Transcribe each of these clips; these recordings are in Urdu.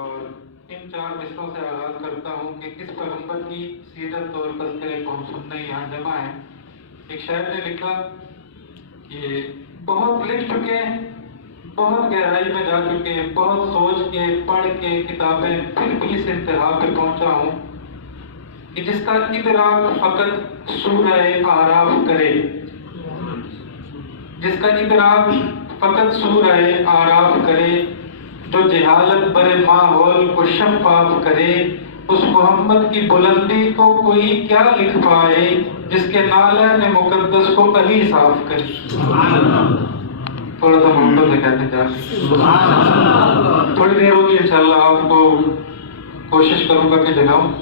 اور ان 4 مصروں سے آغاز کرتا ہوں کہ کس پیغمبر کی سیرت اور تذکرے کو ہم سننے یہاں جمع ہیں۔ ایک شاعر نے لکھا کہ بہت لکھ چکے ہیں، بہت گہرائی میں جا چکے ہیں، بہت سوچ کے پڑھ کے کتابیں، پھر بھی اس انتہا پہ پہنچا ہوں کہ جس کا ادراک فقط سورہ اعراف کرے، جس کا ادراک فقط سورہ اعراف کرے، جو جہالت برے ماحول کو شفاف کرے، اس محمد کی بلندی کو کوئی کیا لکھ پائے، جس کے نالہ مقدس کو علی صاف کرے۔ تھوڑا سا محبت سے کہتے ہیں، تھوڑی دیر ہوگی انشاءاللہ آپ کو کوشش کروں گا کہ جگاؤں،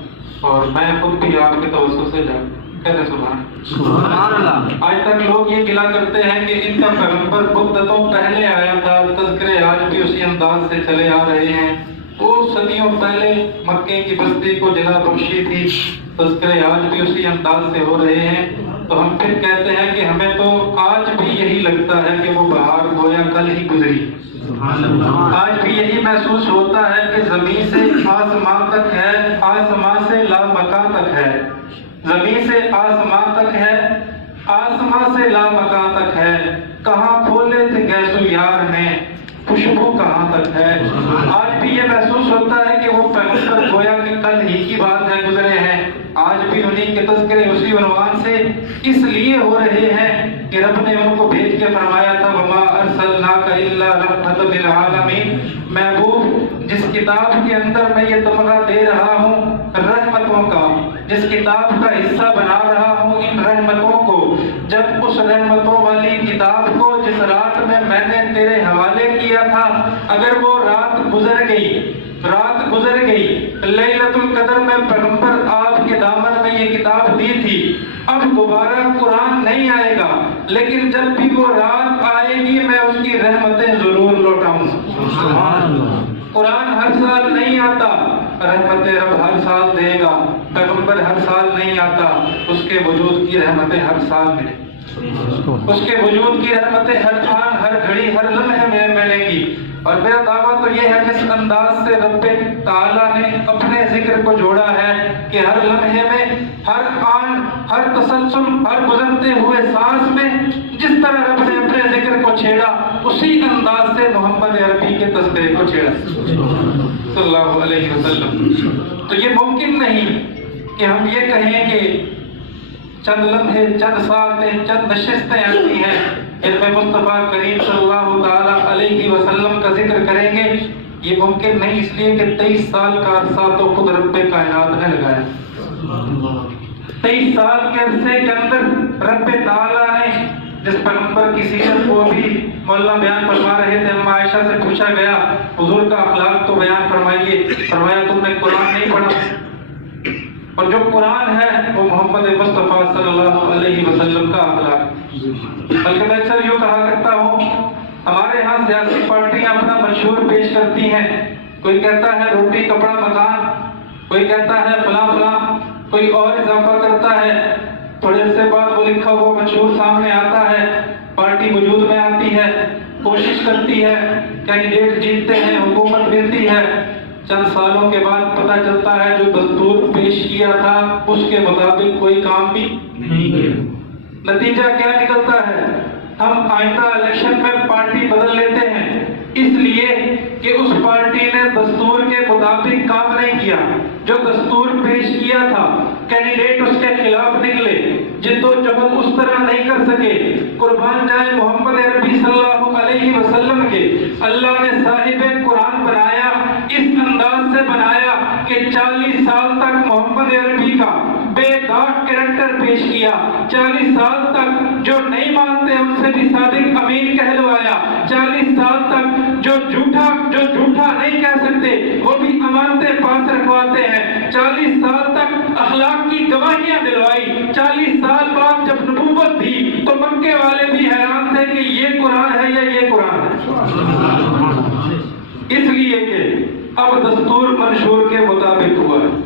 اور میں خود بھی آپ کے توسط سے جاؤں۔ کہتے سبحان اللہ۔ آج تک لوگ یہ گلا کرتے ہیں کہ ان کا پیغمبر مدتوں پہلے آیا تھا، تذکرے آج بھی اسی انداز سے چلے آ رہے ہیں۔ وہ صدیوں پہلے مکے کی بستی کو جلا بخشی تھی، تذکرے آج بھی اسی انداز سے ہو رہے ہیں۔ تو ہم پھر کہتے ہیں کہ ہمیں تو آج بھی یہی لگتا ہے کہ وہ بہار گویا کل ہی گزری۔ آج بھی یہی محسوس ہوتا ہے کہ زمین سے آسمان تک ہے، آسمان سے لامکان تک ہے، زمین سے آسمان تک ہے، آسمان سے لامکان تک ہے۔ کہاں کھولے تھے گیسو یار نے، خوشبو کہاں تک ہے۔ آج بھی یہ محسوس ہوتا ہے کہ وہ پیغمبر گویا کہ کل ہی کی بات ہے، گزرے ہیں۔ آج بھی انہیں کے تذکرے اسی عنوان سے اس لیے ہو رہے ہیں کہ رب نے ان کو بھیج کے فرمایا تھا وما ارسلناک الا رحمۃ للعالمین۔ محبوب، جس کتاب کے اندر میں یہ تمغہ دے رہا ہوں رحمتوں کا، جس کتاب کا حصہ بنا رہا ہوں ان رحمتوں کو، جب اس رحمتوں والی کتاب کو جس رات میں نے تیرے حوالے کیا تھا، اگر وہ رات گزر گئی، رات گزر گئی، لیلۃ القدر میں پیغمبر آپ کے دامن میں یہ کتاب دی تھی، اب دوبارہ قرآن نہیں آئے گا، لیکن جب بھی وہ رات آئے گی میں اس کی رحمتیں ضرور لوٹاؤں گا۔ قرآن ہر سال نہیں آتا، رحمت رب ہر سال دے گا۔ پیغمبر ہر سال نہیں آتا، اس کے وجود کی رحمتیں ہر سال ملیں، اس کے وجود کی رحمتیں ہر آن، ہر گھڑی، ہر لمحے میں ملیں گی۔ اور میرا دعویٰ تو یہ ہے جس انداز سے رب تعالیٰ نے اپنے ذکر کو جوڑا ہے کہ ہر لمحے میں، ہر آن، ہر تسلسل، ہر گزرتے ہوئے سانس میں جس طرح رب نے اپنے ذکر کو چھیڑا، اسی انداز سے محمد عربی کے تذکرے کو چھیڑا صلی اللہ علیہ وسلم۔ تو یہ ممکن نہیں کہ ہم یہ کہیں کہ چند لمحے، چند ساعتیں، چند نشستیں ایسی ہیں جن میں مصطفیٰ کریم صلی اللہ تعالیٰ علیہ وسلم کا ذکر کریں گے۔ یہ ممکن نہیں، اس لیے کہ 23 سال کا عرصہ تو خود رب کائنات نے لگایا۔ 23 سال کے عرصے کے اندر رب تعالیٰ نے جس پیغمبر کی سیرت کو بھی مولانا بیان فرما رہے تھے، اما عائشہ سے پوچھا گیا حضور کا اخلاق تو بیان فرمائیے، فرمایا تم نے قرآن نہیں پڑھا، اور جو قرآن ہے وہ محمد مصطفیٰ صلی اللہ علیہ وسلم کا اخلاق۔ بلکہ میں اکثر یوں کہا کرتا ہوں، ہمارے ہاں سیاسی پارٹیاں اپنا منشور پیش کرتی ہیں، کوئی کہتا ہے روٹی کپڑا مکان، کوئی کہتا ہے فلاں فلاں، کوئی اور اضافہ کرتا ہے، تھوڑے عرصے بعد وہ لکھا ہوا منشور سامنے آتا ہے، پارٹی وجود میں آتی ہے، کوشش کرتی ہے، کینڈیڈیٹ جیتتے ہیں، حکومت ملتی ہے، چند سالوں کے بعد پتہ چلتا ہے جو دستور پیش کیا تھا اس کے مطابق کوئی کام بھی نہیں کیا۔ نتیجہ کیا نکلتا ہے؟ ہم آئندہ الیکشن میں پارٹی بدل لیتے ہیں اس لیے کہ اس پارٹی نے دستور کے مطابق کام نہیں کیا، جو دستور پیش کیا تھا کینڈیڈیٹ اس کے خلاف نکلے، جدوجہد اس طرح نہیں کر سکے۔ قربان جائے محمد عربی صلی اللہ علیہ وسلم کے، اللہ نے صاحب قرآن بنایا، اس انداز سے بنایا کہ 40 سال تک محمد عربی کا بے داغ کریکٹر پیش کیا، 40 سال تک جو نہیں مانتے ان سے بھی صادق امین کہلوایا، 40 سال تک جو جھوٹا نہیں کہہ سکتے وہ بھی امانتیں پاس رکھواتے ہیں، 40 سال تک اخلاق کی گواہیاں دلوائی، 40 سال بعد جب نبوت دی تو مکے والے بھی حیران تھے کہ یہ قرآن ہے یا یہ قرآن ہے، اس لیے کہ اب دستور منشور کے مطابق ہوا ہے۔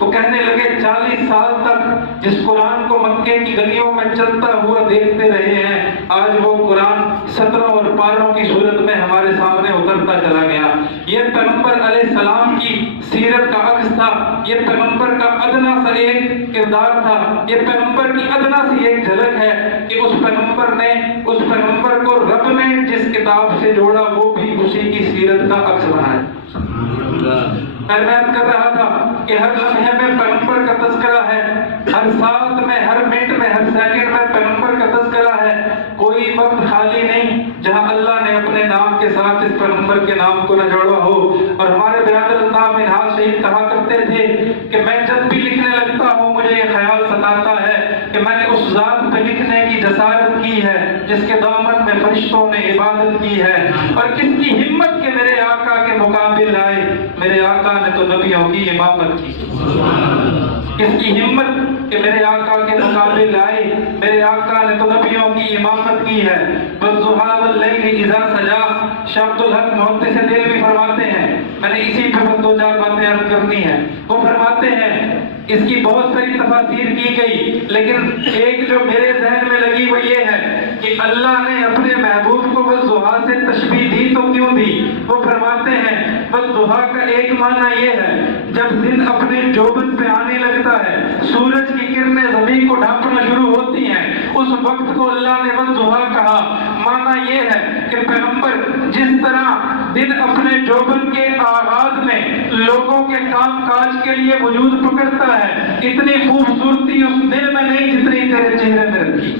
وہ کہنے لگے 40 سال تک جس قرآن کو مکے کی گلیوں میں چلتا ہوا دیکھتے رہے ہیں، آج وہ قرآن سطروں اور پاروں کی صورت میں ہمارے سامنے اترتا چلا گیا۔ یہ یہ پیغمبر علیہ السلام کی سیرت کا عکس تھا، یہ پیغمبر کا ادنا سا ایک کردار تھا، یہ پیغمبر کی ادنا سی ایک جھلک ہے کہ اس پیغمبر کو رب نے جس کتاب سے جوڑا وہ بھی اسی کی سیرت کا عکس بنایا۔ میں بیان کر رہا تھا کہ ہر لمحے میں پیغمبر کا تذکرہ ہے، ہر ساتھ میں، ہر منٹ میں، ہر سیکنڈ میں پیغمبر کا تذکرہ ہے۔ کوئی وقت خالی نہیں جہاں اللہ نے اپنے نام کے ساتھ اس پیغمبر کے نام کو نہ جوڑا ہو۔ اور ہمارے برادر الطاف منہاج شہید کہا کرتے تھے کہ میں جب بھی لکھنے لگتا ہوں مجھے یہ خیال ستاتا ہے کہ میں نے اس ذات پہ لکھنے کی جسارت کی ہے جس کے دامن میں فرشتوں نے عبادت کی ہے، اور کس کی ہمت کہ میرے آقا کے مقابل آئے۔ میرے آقا نے تو نبیوں کی امامت کی، کس کی ہمت کہ میرے آقا کے مقابل آئے، میرے آقا نے تو نبیوں کی امامت کی ہے۔ والضحیٰ واللیل اذا سجا، شاہ عبد الحق محدث دہلوی فرماتے ہیں، میں نے اسی پہ دو چار باتیں عرض کرنی ہیں۔ وہ فرماتے ہیں اس کی بہت ساری تفاسیر کی گئی، لیکن ایک جو میرے ذہن میں لگی وہ یہ ہے کہ اللہ نے اپنے محبوب کو والضحیٰ سے تشبیہ دی تو کیوں دی؟ وہ فرماتے ہیں والضحیٰ کا ایک معنی یہ ہے جب دن اپنے جوبن پہ آنے لگتا ہے، سورج کی کرنیں زمین کو ڈھانپنا شروع ہوتی ہیں، اس وقت کو اللہ نے والضحیٰ کہا۔ معنی یہ ہے کہ پیغمبر جس طرح دن اپنے جوبن کے آغاز میں لوگوں کے کام کاج کے لیے وجود پکڑتا ہے، اتنی خوبصورتی اس دل میں نہیں جتنی تیرے چہرے میں رکھی۔